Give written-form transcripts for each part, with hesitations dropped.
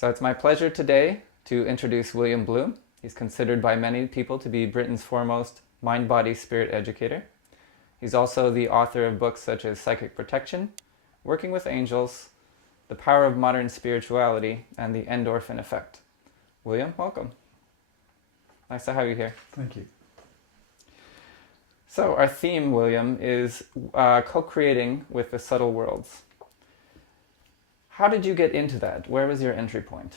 So it's my pleasure today to introduce William Bloom. He's considered by many people to be Britain's foremost mind-body-spirit educator. He's also the author of books such as Psychic Protection, Working with Angels, The Power of Modern Spirituality, and The Endorphin Effect. William, welcome. Nice to have you here. Thank you. So our theme, William, is co-creating with the subtle worlds. How did you get into that? Where was your entry point?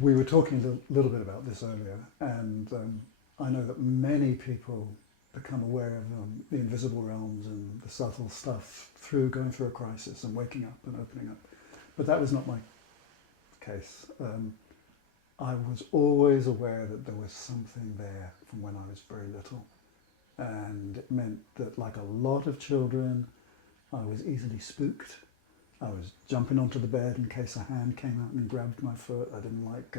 We were talking a little bit about this earlier, and I know that many people become aware of the invisible realms and the subtle stuff through going through a crisis and waking up and opening up. But that was not my case. I was always aware that there was something there from when I was very little. And it meant that, like a lot of children, I was easily spooked. I was jumping onto the bed in case a hand came out and grabbed my foot. I didn't like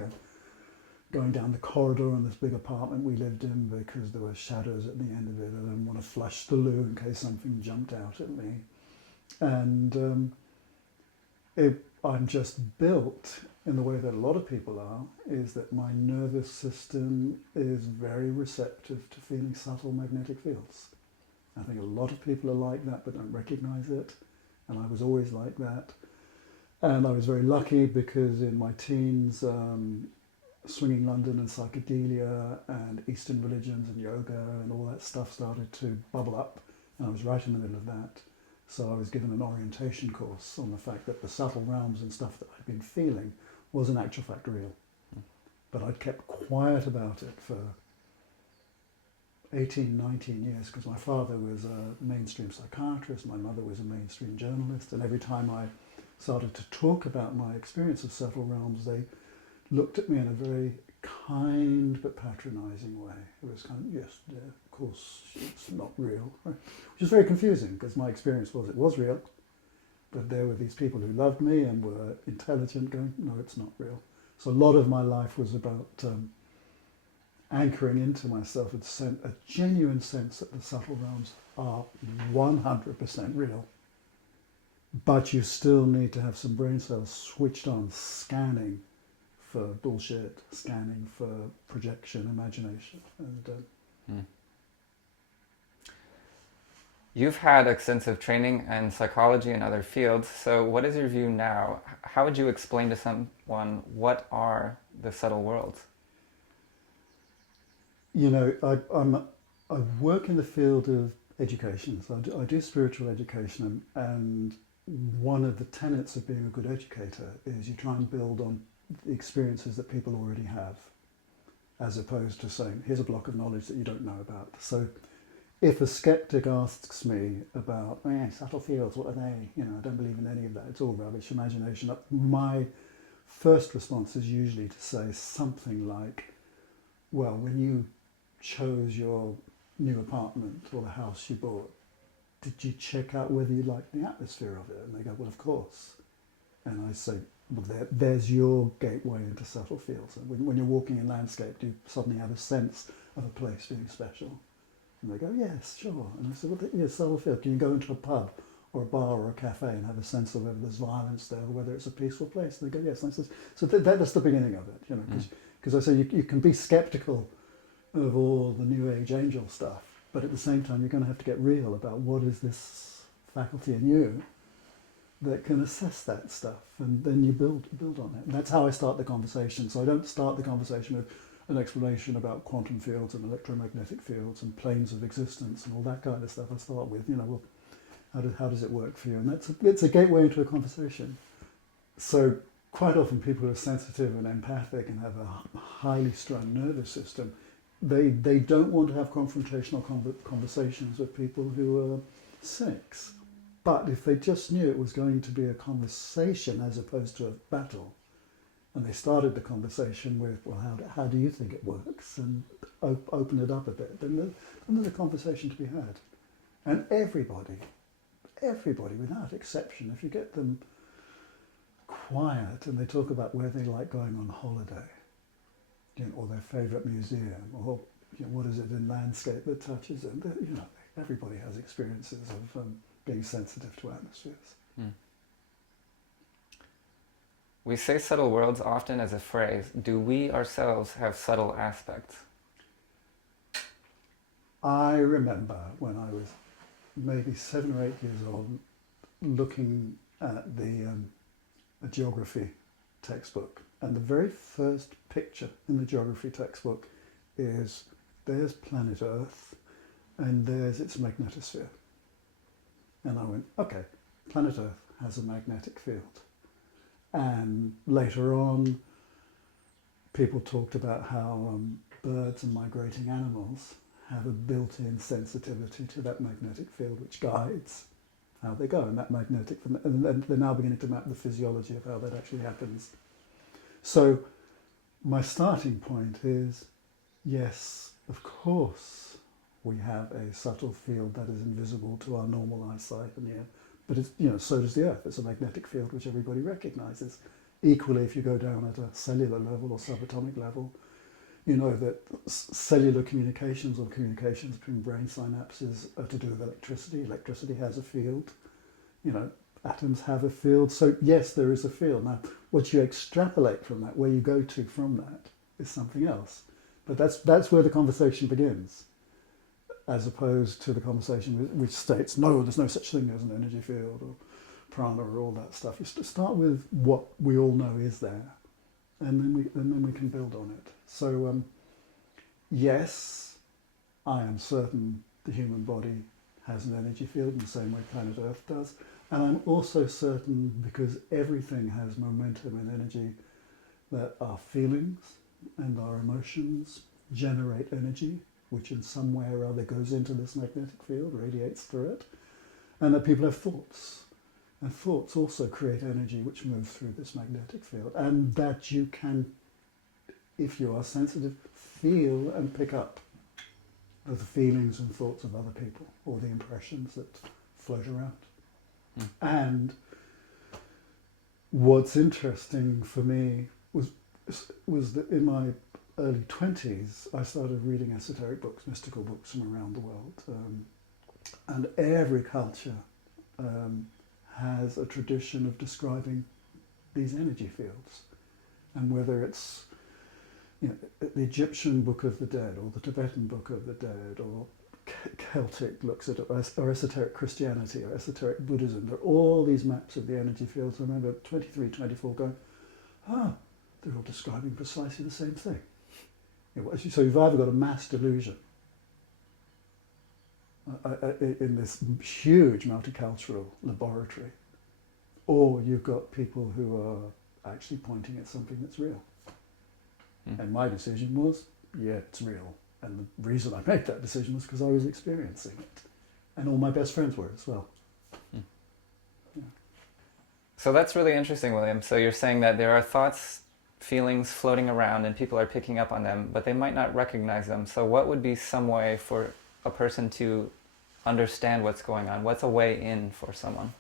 going down the corridor in this big apartment we lived in because there were shadows at the end of it. I didn't want to flush the loo in case something jumped out at me. And I'm just built in the way that a lot of people are, is that my nervous system is very receptive to feeling subtle magnetic fields. I think a lot of people are like that but don't recognize it. And I was always like that. And I was very lucky because in my teens, swinging London and psychedelia and Eastern religions and yoga and all that stuff started to bubble up. And I was right in the middle of that. So I was given an orientation course on the fact that the subtle realms and stuff that I'd been feeling was in actual fact real. But I'd kept quiet about it for 18, 19 years because my father was a mainstream psychiatrist, my mother was a mainstream journalist, and every time I started to talk about my experience of subtle realms, they looked at me in a very kind but patronizing way. It was kind of, yes, dear, of course, it's not real, right? Which is very confusing because my experience was it was real, but there were these people who loved me and were intelligent going, no, it's not real. So a lot of my life was about anchoring into myself a genuine sense that the subtle realms are 100% real. But you still need to have some brain cells switched on, scanning for bullshit, scanning for projection, imagination. And You've had extensive training in psychology and other fields, so what is your view now? How would you explain to someone what are the subtle worlds? you know, I work in the field of education, so I do spiritual education, and one of the tenets of being a good educator is you try and build on the experiences that people already have, as opposed to saying, here's a block of knowledge that you don't know about. So if a skeptic asks me about, subtle fields, what are they? I don't believe in any of that. It's all rubbish, imagination. My first response is usually to say something like, well, when you chose your new apartment or the house you bought, did you check out whether you liked the atmosphere of it? And they go, well, of course. And I say, well, there's your gateway into subtle fields. And when you're walking in landscape, do you suddenly have a sense of a place being special? And they go, yes, sure. And I said, well, yeah, subtle field. Can you go into a pub or a bar or a cafe and have a sense of whether there's violence there or whether it's a peaceful place? And they go, yes. And I said, so that's the beginning of it, because I say you can be skeptical of all the New Age angel stuff, but at the same time, you're going to have to get real about what is this faculty in you that can assess that stuff, and then you build on it. And that's how I start the conversation. So I don't start the conversation with an explanation about quantum fields and electromagnetic fields and planes of existence and all that kind of stuff. I start with, well, how does it work for you? And it's a gateway into a conversation. So quite often people who are sensitive and empathic and have a highly strung nervous system, they don't want to have confrontational conversations with people who are cynics. But if they just knew it was going to be a conversation as opposed to a battle, and they started the conversation with, well, how do you think it works? And open it up a bit, then there's a conversation to be had. And everybody, without exception, if you get them quiet and they talk about where they like going on holiday, or their favourite museum, or what is it in landscape that touches them, everybody has experiences of being sensitive to atmospheres. We say subtle worlds often as a phrase. Do we ourselves have subtle aspects? I remember when I was maybe 7 or 8 years old looking at a geography textbook, and the very first picture in the geography textbook is there's planet Earth and there's its magnetosphere. And I went, okay, planet Earth has a magnetic field. And later on, people talked about how birds and migrating animals have a built-in sensitivity to that magnetic field, which guides how they go. And that magnetic, and they're now beginning to map the physiology of how that actually happens. So my starting point is, yes, of course, we have a subtle field that is invisible to our normal eyesight and ear. But it's, so does the Earth. It's a magnetic field which everybody recognises. Equally, if you go down at a cellular level or subatomic level, you know that cellular communications or communications between brain synapses are to do with electricity. Electricity has a field. Atoms have a field. So yes, there is a field. Now, what you extrapolate from that, where you go to from that, is something else. But that's where the conversation begins, as opposed to the conversation which states, no, there's no such thing as an energy field or prana or all that stuff. You start with what we all know is there, and then we can build on it. So yes, I am certain the human body has an energy field in the same way planet Earth does, and I'm also certain, because everything has momentum and energy, that our feelings and our emotions generate energy, which in some way or other goes into this magnetic field, radiates through it, and that people have thoughts. And thoughts also create energy which moves through this magnetic field, and that you can, if you are sensitive, feel and pick up the feelings and thoughts of other people, or the impressions that float around. And what's interesting for me was that in my early 20s, I started reading esoteric books, mystical books from around the world. And every culture has a tradition of describing these energy fields. And whether it's the Egyptian Book of the Dead, or the Tibetan Book of the Dead, or Celtic looks at it, or esoteric Christianity, or esoteric Buddhism, there are all these maps of the energy fields. I remember 23, 24 going, they're all describing precisely the same thing. So you've either got a mass delusion in this huge multicultural laboratory, or you've got people who are actually pointing at something that's real. And my decision was, yeah, it's real. And the reason I made that decision was because I was experiencing it. And all my best friends were as well. Yeah. So that's really interesting, William. So you're saying that there are thoughts, feelings floating around and people are picking up on them, but they might not recognize them. So what would be some way for a person to understand what's going on? What's a way in for someone?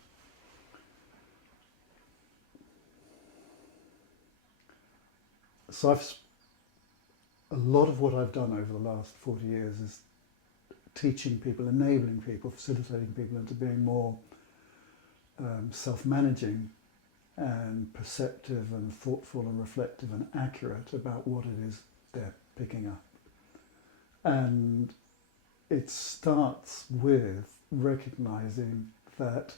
So a lot of what I've done over the last 40 years is teaching people, enabling people, facilitating people into being more self-managing and perceptive and thoughtful and reflective and accurate about what it is they're picking up. And it starts with recognizing that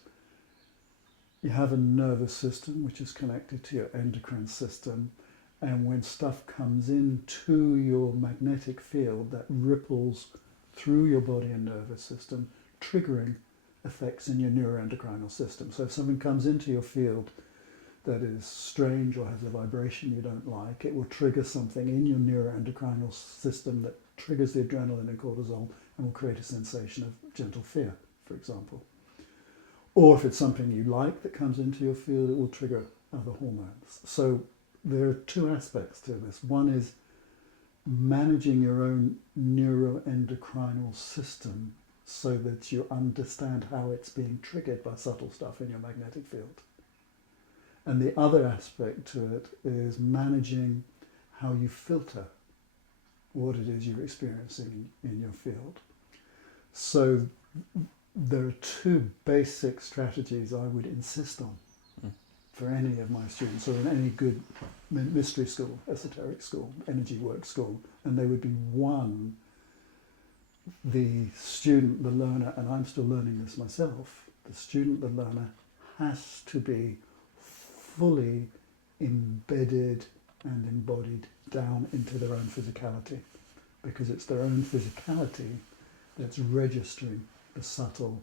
you have a nervous system which is connected to your endocrine system, and when stuff comes into your magnetic field, that ripples through your body and nervous system, triggering effects in your neuroendocrinal system. So if something comes into your field that is strange or has a vibration you don't like, it will trigger something in your neuroendocrinal system that triggers the adrenaline and cortisol and will create a sensation of gentle fear, for example. Or if it's something you like that comes into your field, it will trigger other hormones. So there are two aspects to this. One is managing your own neuroendocrinal system so that you understand how it's being triggered by subtle stuff in your magnetic field. And the other aspect to it is managing how you filter what it is you're experiencing in your field. So there are two basic strategies I would insist on. for any of my students, or in any good mystery school, esoteric school, energy work school, and they would be one, the student, the learner, and I'm still learning this myself, the student, the learner has to be fully embedded and embodied down into their own physicality, because it's their own physicality that's registering the subtle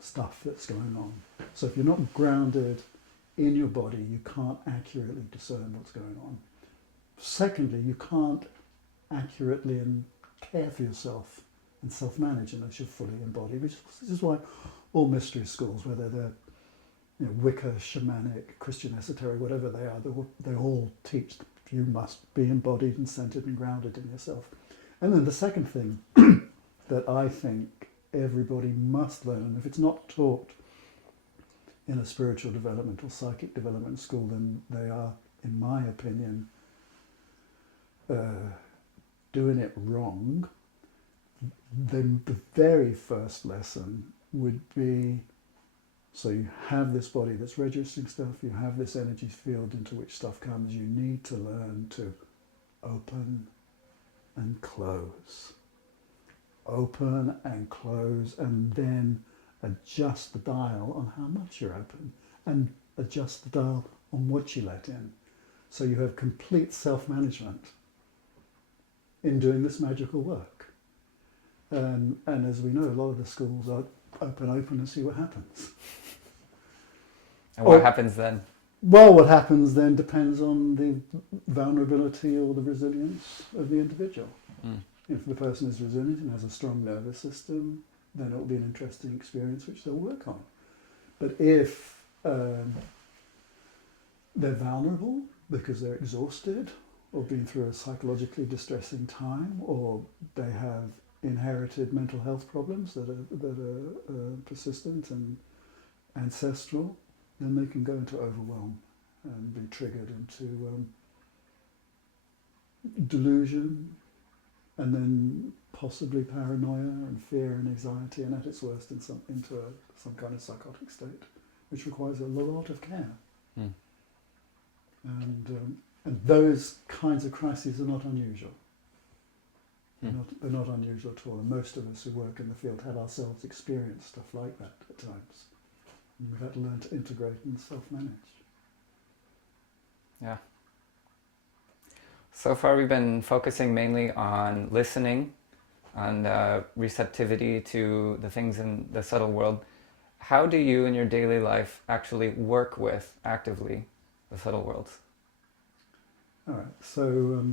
stuff that's going on. So if you're not grounded in your body, you can't accurately discern what's going on. Secondly, you can't accurately and care for yourself and self-manage unless you're fully embodied, which is why all mystery schools, whether they're Wicca, shamanic, Christian esoteric, whatever they are, they all teach you must be embodied and centered and grounded in yourself. And then the second thing that I think everybody must learn, and if it's not taught in a spiritual development or psychic development school, then they are, in my opinion, doing it wrong. Then the very first lesson would be, so you have this body that's registering stuff, you have this energy field into which stuff comes, you need to learn to open and close. Open and close, and then adjust the dial on how much you're open, and adjust the dial on what you let in. So you have complete self-management in doing this magical work. And as we know, a lot of the schools are open and see what happens. And what happens then? Well, what happens then depends on the vulnerability or the resilience of the individual. If the person is resilient and has a strong nervous system, then it will be an interesting experience which they'll work on. But if they're vulnerable because they're exhausted or been through a psychologically distressing time, or they have inherited mental health problems that are persistent and ancestral, then they can go into overwhelm and be triggered into delusion, and then possibly paranoia and fear and anxiety, and at its worst into some kind of psychotic state, which requires a lot of care. And those kinds of crises are not unusual. They're not unusual at all, and most of us who work in the field have ourselves experienced stuff like that at times. And we've had to learn to integrate and self-manage. Yeah. So far we've been focusing mainly on listening, on receptivity to the things in the subtle world. How do you in your daily life actually work with, actively, the subtle worlds? All right, so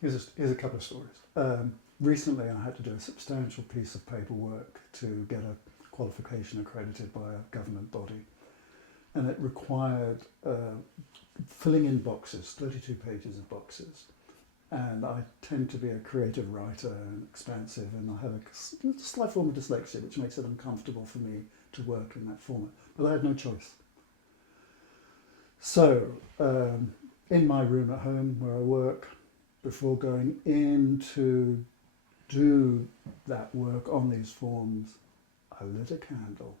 here's a couple of stories. Recently I had to do a substantial piece of paperwork to get a qualification accredited by a government body, and it required filling in boxes, 32 pages of boxes, and I tend to be a creative writer and expansive, and I have a slight form of dyslexia which makes it uncomfortable for me to work in that format, but I had no choice. So in my room at home where I work, before going in to do that work on these forms, I lit a candle,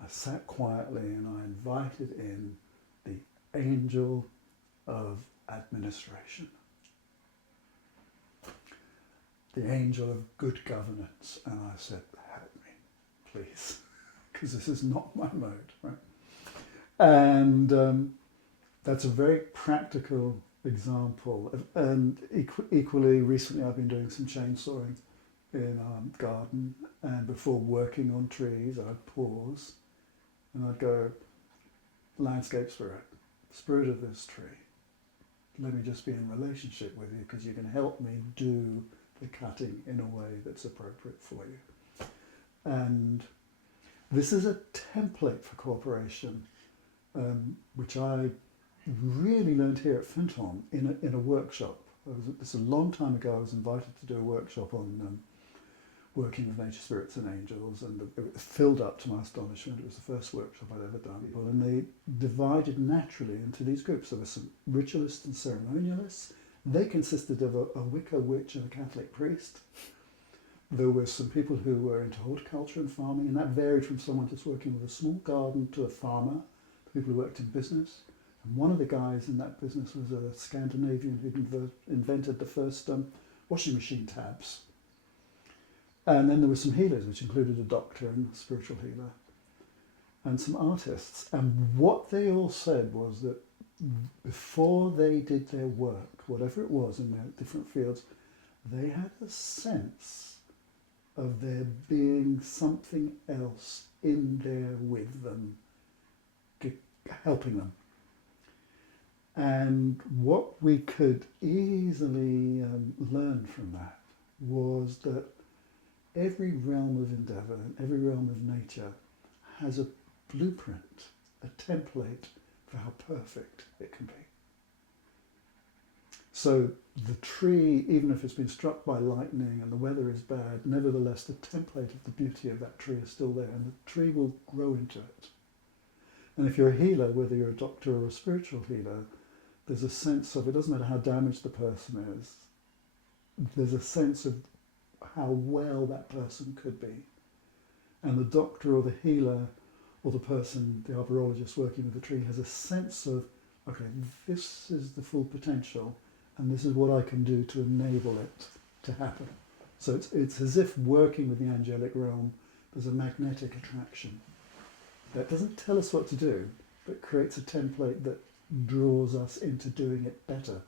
I sat quietly, and I invited in the angel of administration, the angel of good governance, and I said, help me, please, because this is not my mode, right? And that's a very practical example. And equally, recently I've been doing some chainsawing in our garden, and before working on trees I'd pause and I'd go, landscape spirit of this tree, let me just be in relationship with you, because you can help me do the cutting in a way that's appropriate for you. And this is a template for cooperation, which I really learned here at FIndhorn in a workshop. This a long time ago. I was invited to do a workshop on working with nature spirits and angels, and it filled up to my astonishment. It was the first workshop I'd ever done. And they divided naturally into these groups. There were some ritualists and ceremonialists. They consisted of a Wicca witch and a Catholic priest. There were some people who were into horticulture and farming, and that varied from someone just working with a small garden to a farmer people who worked in business. And one of the guys in that business was a Scandinavian who invented the first washing machine tabs. And then there were some healers, which included a doctor and a spiritual healer, and some artists. And what they all said was that before they did their work, whatever it was in their different fields, they had a sense of there being something else in there with them, helping them. And what we could easily learn from that was that every realm of endeavour and every realm of nature has a blueprint, a template for how perfect it can be. So the tree, even if it's been struck by lightning and the weather is bad, nevertheless the template of the beauty of that tree is still there, and the tree will grow into it. And if you're a healer, whether you're a doctor or a spiritual healer, there's a sense of, it doesn't matter how damaged the person is, there's a sense of how well that person could be. And the doctor or the healer or the person, the arborologist working with the tree, has a sense of, okay, this is the full potential and this is what I can do to enable it to happen. So it's as if working with the angelic realm, there's a magnetic attraction that doesn't tell us what to do, but creates a template that draws us into doing it better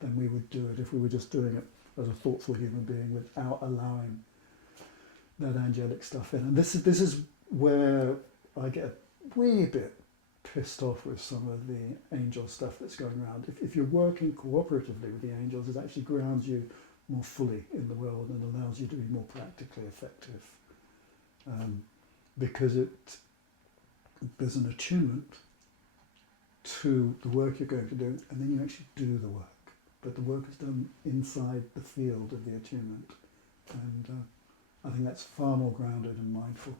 than we would do it if we were just doing it as a thoughtful human being without allowing that angelic stuff in. And this is where I get a wee bit pissed off with some of the angel stuff that's going around. If you're working cooperatively with the angels, it actually grounds you more fully in the world and allows you to be more practically effective. Because there's an attunement to the work you're going to do, and then you actually do the work. But the work is done inside the field of the attunement. And I think that's far more grounded and mindful.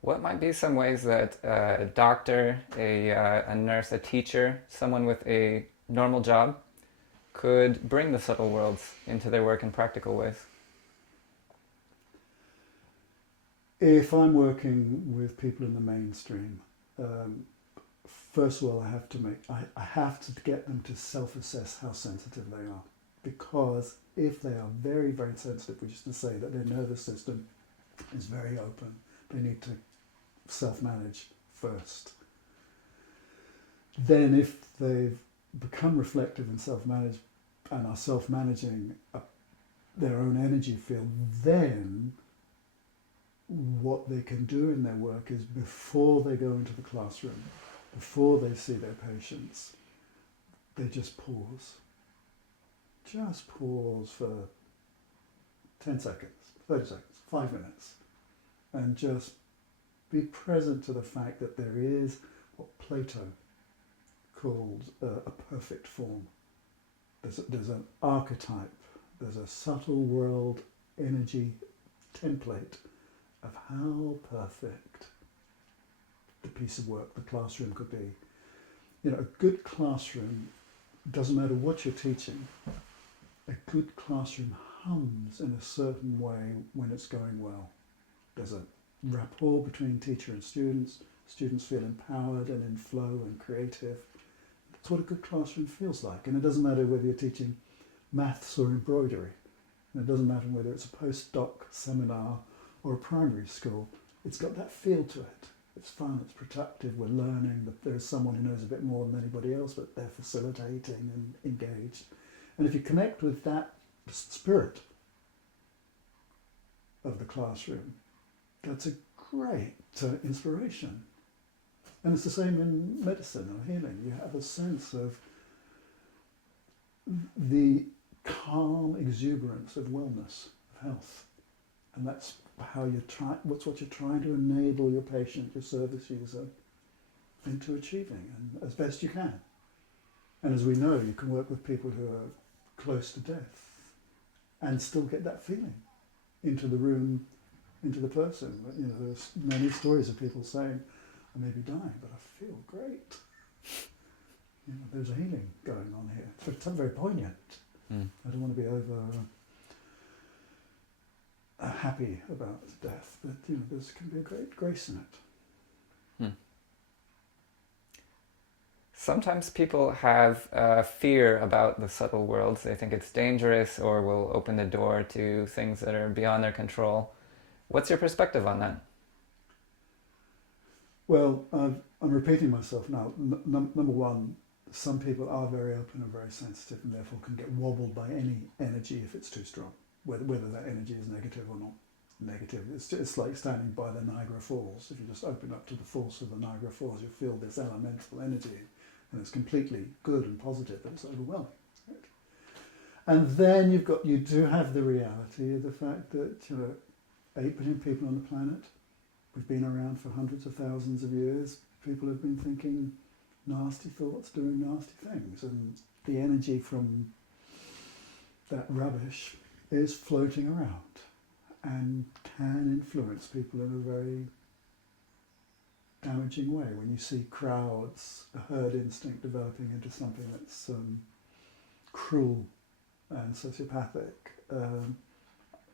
What might be some ways that a doctor, a nurse, a teacher, someone with a normal job could bring the subtle worlds into their work in practical ways? If I'm working with people in the mainstream, first of all, I have to get them to self-assess how sensitive they are. Because if they are very, very sensitive, which is to say that their nervous system is very open, they need to self-manage first. Then if they've become reflective and self-managed and are self-managing their own energy field, then what they can do in their work is before they go into the classroom, before they see their patients, they just pause. Just pause for 10 seconds, 30 seconds, 5 minutes, and just be present to the fact that there is what Plato called a perfect form. There's an archetype, there's a subtle world energy template of how perfect the piece of work, the classroom could be. You know, a good classroom, doesn't matter what you're teaching, a good classroom hums in a certain way when it's going well. There's a rapport between teacher and students feel empowered and in flow and creative. That's what a good classroom feels like. And it doesn't matter whether you're teaching maths or embroidery. And it doesn't matter whether it's a postdoc seminar or a primary school. It's got that feel to it. It's fun, it's productive, we're learning, that there's someone who knows a bit more than anybody else, but they're facilitating and engaged. And if you connect with that spirit of the classroom, that's a great inspiration. And it's the same in medicine or healing. You have a sense of the calm exuberance of wellness, of health. And that's how what you're trying to enable your patient, your service user, into achieving, and as best you can. And as we know, you can work with people who are close to death and still get that feeling into the room, into the person. You know, there's many stories of people saying, I may be dying, but I feel great. You know, there's a healing going on here. It's very poignant. I don't want to be over happy about death, but there can be a great grace in it. Sometimes people have fear about the subtle worlds. They think it's dangerous or will open the door to things that are beyond their control. What's your perspective on that? Well, I'm repeating myself now. Number one, some people are very open and very sensitive and therefore can get wobbled by any energy if it's too strong, whether that energy is negative or not negative. It's like standing by the Niagara Falls. If you just open up to the force of the Niagara Falls, you feel this elemental energy, and it's completely good and positive, but it's overwhelming. Right? And then you do have the reality of the fact that 8 billion people on the planet. We've been around for hundreds of thousands of years. People have been thinking nasty thoughts, doing nasty things, and the energy from that rubbish is floating around and can influence people in a very damaging way. When you see crowds, a herd instinct developing into something that's cruel and sociopathic,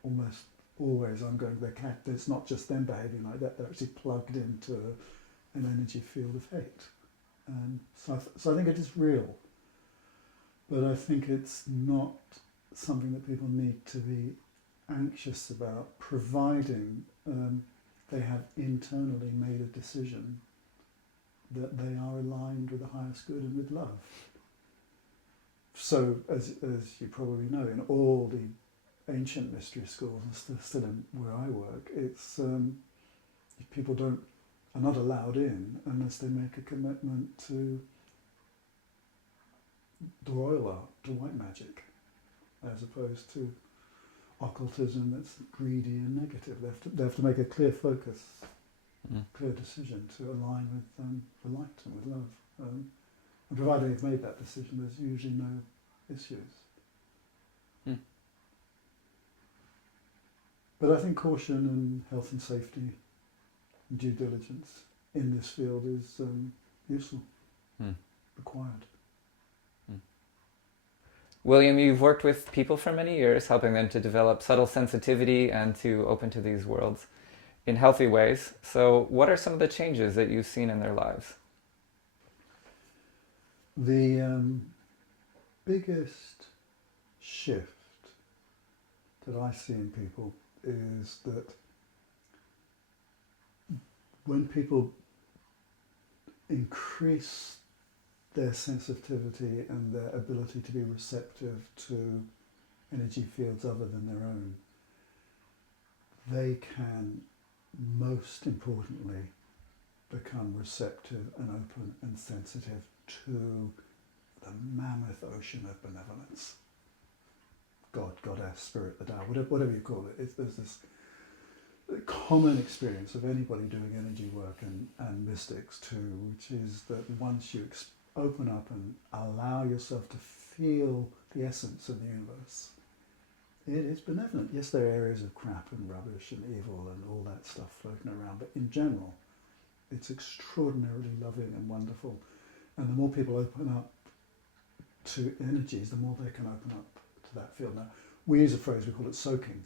almost always I'm going to their cat. It's not just them behaving like that, they're actually plugged into an energy field of hate. And so I think it is real, but I think it's not something that people need to be anxious about, providing they have internally made a decision that they are aligned with the highest good and with love. So, as you probably know, in all the ancient mystery schools, and still in where I work, it's people are not allowed in unless they make a commitment to the royal art, to white magic, as opposed to occultism that's greedy and negative. They have to make a clear focus, clear decision to align with the light and with love. And provided they've made that decision, there's usually no issues. But I think caution and health and safety and due diligence in this field is useful, required. William, you've worked with people for many years, helping them to develop subtle sensitivity and to open to these worlds in healthy ways. So what are some of the changes that you've seen in their lives? The biggest shift that I see in people is that when people increase their sensitivity and their ability to be receptive to energy fields other than their own, they can most importantly become receptive and open and sensitive to the mammoth ocean of benevolence. God, goddess, spirit, the Tao, whatever you call it. There's this common experience of anybody doing energy work and mystics too, which is that once you open up and allow yourself to feel the essence of the universe, it is benevolent. Yes, there are areas of crap and rubbish and evil and all that stuff floating around, but in general, it's extraordinarily loving and wonderful. And the more people open up to energies, the more they can open up to that field. Now, we use a phrase, we call it soaking,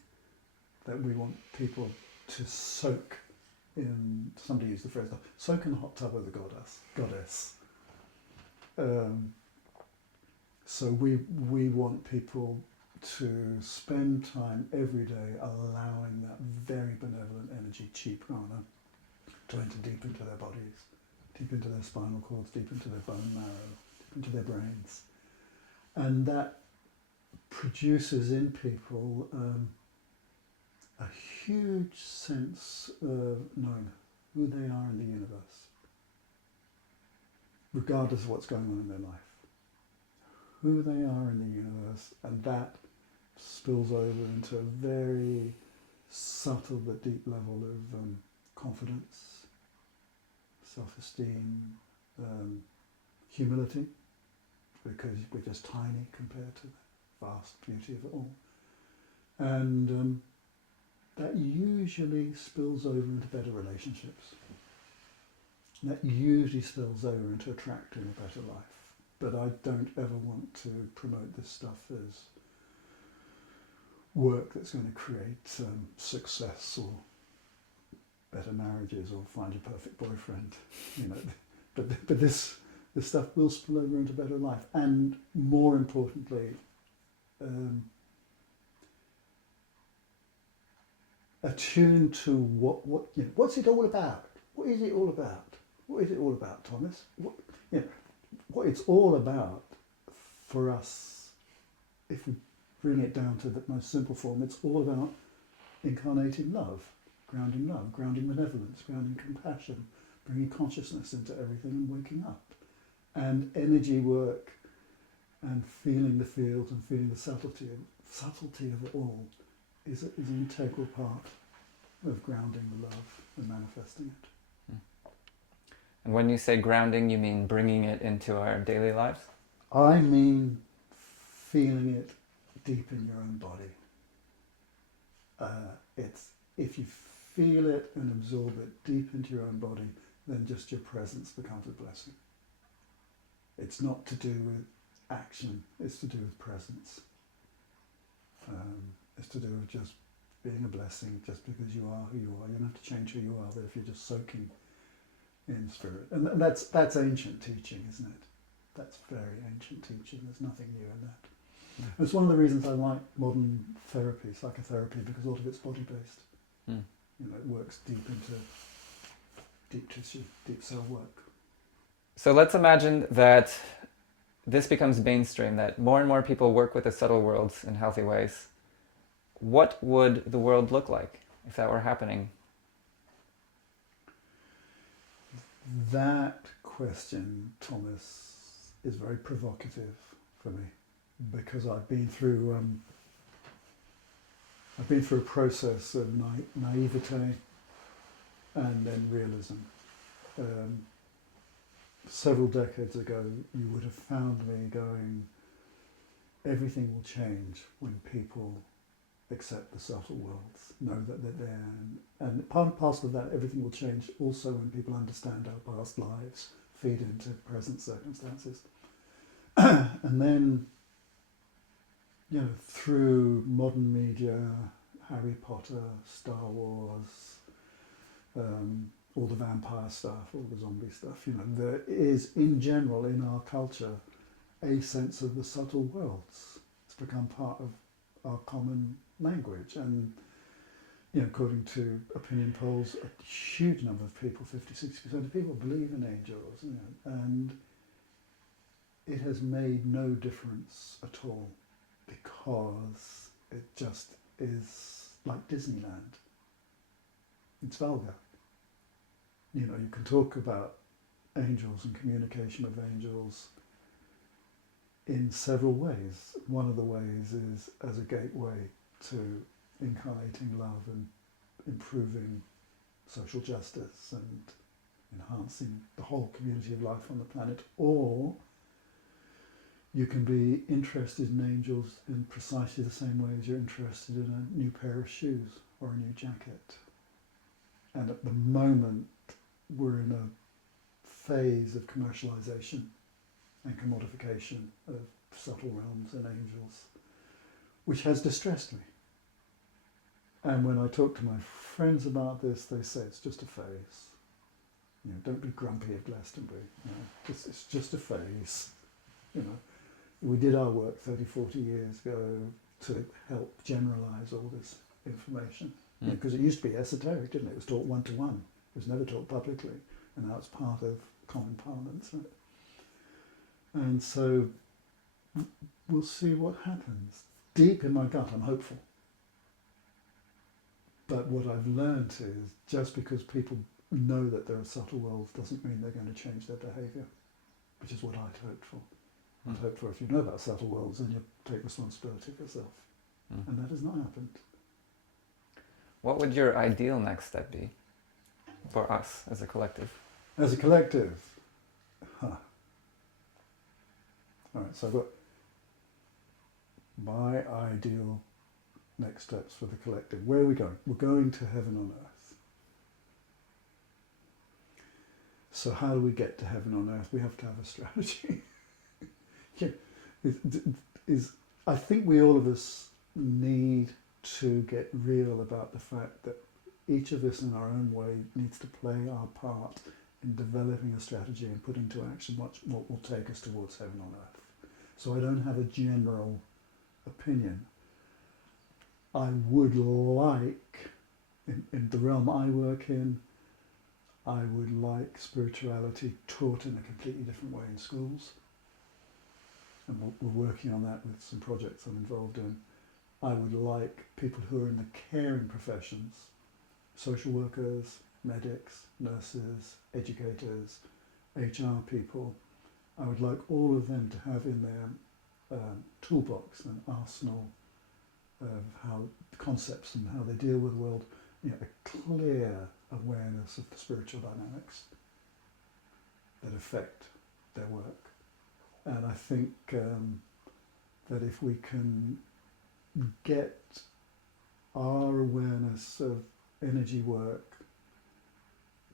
that we want people to soak in, somebody used the phrase, soak in the hot tub of the goddess. So we want people to spend time every day allowing that very benevolent energy, chi prana, to enter deep into their bodies, deep into their spinal cords, deep into their bone marrow, deep into their brains. And that produces in people a huge sense of knowing who they are in the universe, regardless of what's going on in their life. Who they are in the universe, and that spills over into a very subtle but deep level of confidence, self-esteem, humility, because we're just tiny compared to the vast beauty of it all. And that usually spills over into better relationships. That usually spills over into attracting a better life. But I don't ever want to promote this stuff as work that's going to create success or better marriages or find your perfect boyfriend, you know. But this stuff will spill over into better life, and more importantly, attuned to what's it all about? What is it all about? What is it all about, Thomas? What it's all about for us, if we bring it down to the most simple form, it's all about incarnating love, grounding benevolence, grounding compassion, bringing consciousness into everything and waking up. And energy work and feeling the field and feeling the subtlety of it all is an integral part of grounding the love and manifesting it. And when you say grounding, you mean bringing it into our daily lives? I mean feeling it deep in your own body. It's if you feel it and absorb it deep into your own body, then just your presence becomes a blessing. It's not to do with action, it's to do with presence. It's to do with just being a blessing just because you are who you are. You don't have to change who you are, but if you're just soaking in spirit. And that's ancient teaching, isn't it? That's very ancient teaching. There's nothing new in that. Mm. It's one of the reasons I like modern therapy, psychotherapy, because a lot of it's body-based. Mm. You know, it works deep into deep tissue, deep cell work. So let's imagine that this becomes mainstream, that more and more people work with the subtle worlds in healthy ways. What would the world look like if that were happening? That question, Thomas, is very provocative for me, because I've been through a process of naivete and then realism. Several decades ago, you would have found me going, everything will change when people accept the subtle worlds, know that they're there, and part and parcel of that, everything will change also when people understand our past lives, feed into present circumstances. And then, you know, through modern media, Harry Potter, Star Wars, all the vampire stuff, all the zombie stuff, you know, there is, in general, in our culture, a sense of the subtle worlds. It's become part of our common language, and, you know, according to opinion polls, a huge number of people, 50-60% of people, believe in angels, you know, and it has made no difference at all, because it just is like Disneyland. It's vulgar. You know, you can talk about angels and communication with angels in several ways. One of the ways is as a gateway to incarnating love and improving social justice and enhancing the whole community of life on the planet. Or you can be interested in angels in precisely the same way as you're interested in a new pair of shoes or a new jacket. And at the moment, we're in a phase of commercialization and commodification of subtle realms and angels, which has distressed me. And when I talk to my friends about this, they say it's just a phase. You know, don't be grumpy at Glastonbury. You know, it's just a phase. You know, we did our work 30, 40 years ago to help generalise all this information. Because it used to be esoteric, didn't it? It was taught one-to-one. It was never taught publicly. And now it's part of common parlance. Right? And so we'll see what happens. Deep in my gut, I'm hopeful. But what I've learned is just because people know that there are subtle worlds doesn't mean they're going to change their behaviour, which is what I'd hoped for. I'd hoped for, if you know about subtle worlds, then you take responsibility for yourself. And that has not happened. What would your ideal next step be for us as a collective? As a collective? All right, so I've got my ideal next steps for the collective. Where are we going? We're going to heaven on earth. So how do we get to heaven on earth? We have to have a strategy. I think we all of us need to get real about the fact that each of us in our own way needs to play our part in developing a strategy and putting into action what will take us towards heaven on earth. So I don't have a general opinion. I would like, in the realm I work in, I would like spirituality taught in a completely different way in schools. And we're working on that with some projects I'm involved in. I would like people who are in the caring professions, social workers, medics, nurses, educators, HR people, I would like all of them to have in their toolbox an arsenal of how concepts and how they deal with the world, a clear awareness of the spiritual dynamics that affect their work. And I think that if we can get our awareness of energy work,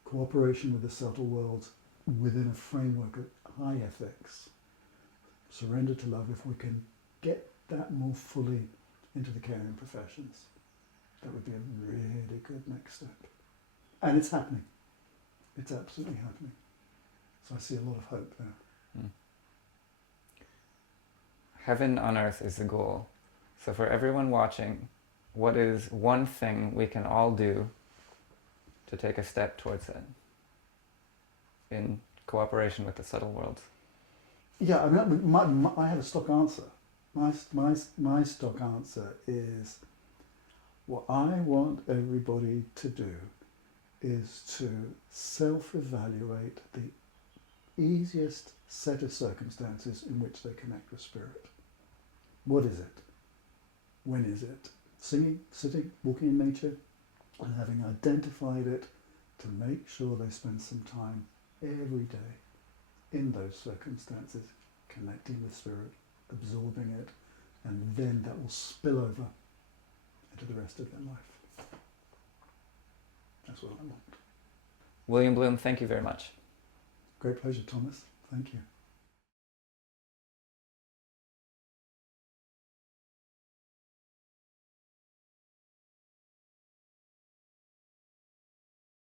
cooperation with the subtle world within a framework of high ethics, surrender to love, if we can get that more fully into the caring professions, that would be a really good next step. And it's happening. It's absolutely happening. So I see a lot of hope there. Heaven on earth is the goal. So for everyone watching, what is one thing we can all do to take a step towards that in cooperation with the subtle worlds? Yeah, I mean, I have a stock answer. My stock answer is, what I want everybody to do is to self-evaluate the easiest set of circumstances in which they connect with spirit. What is it? When is it? Singing, sitting, walking in nature, and having identified it, to make sure they spend some time every day in those circumstances, connecting with spirit, absorbing it, and then that will spill over into the rest of their life. That's what I want. William Bloom, thank you very much. Great pleasure, Thomas. Thank you.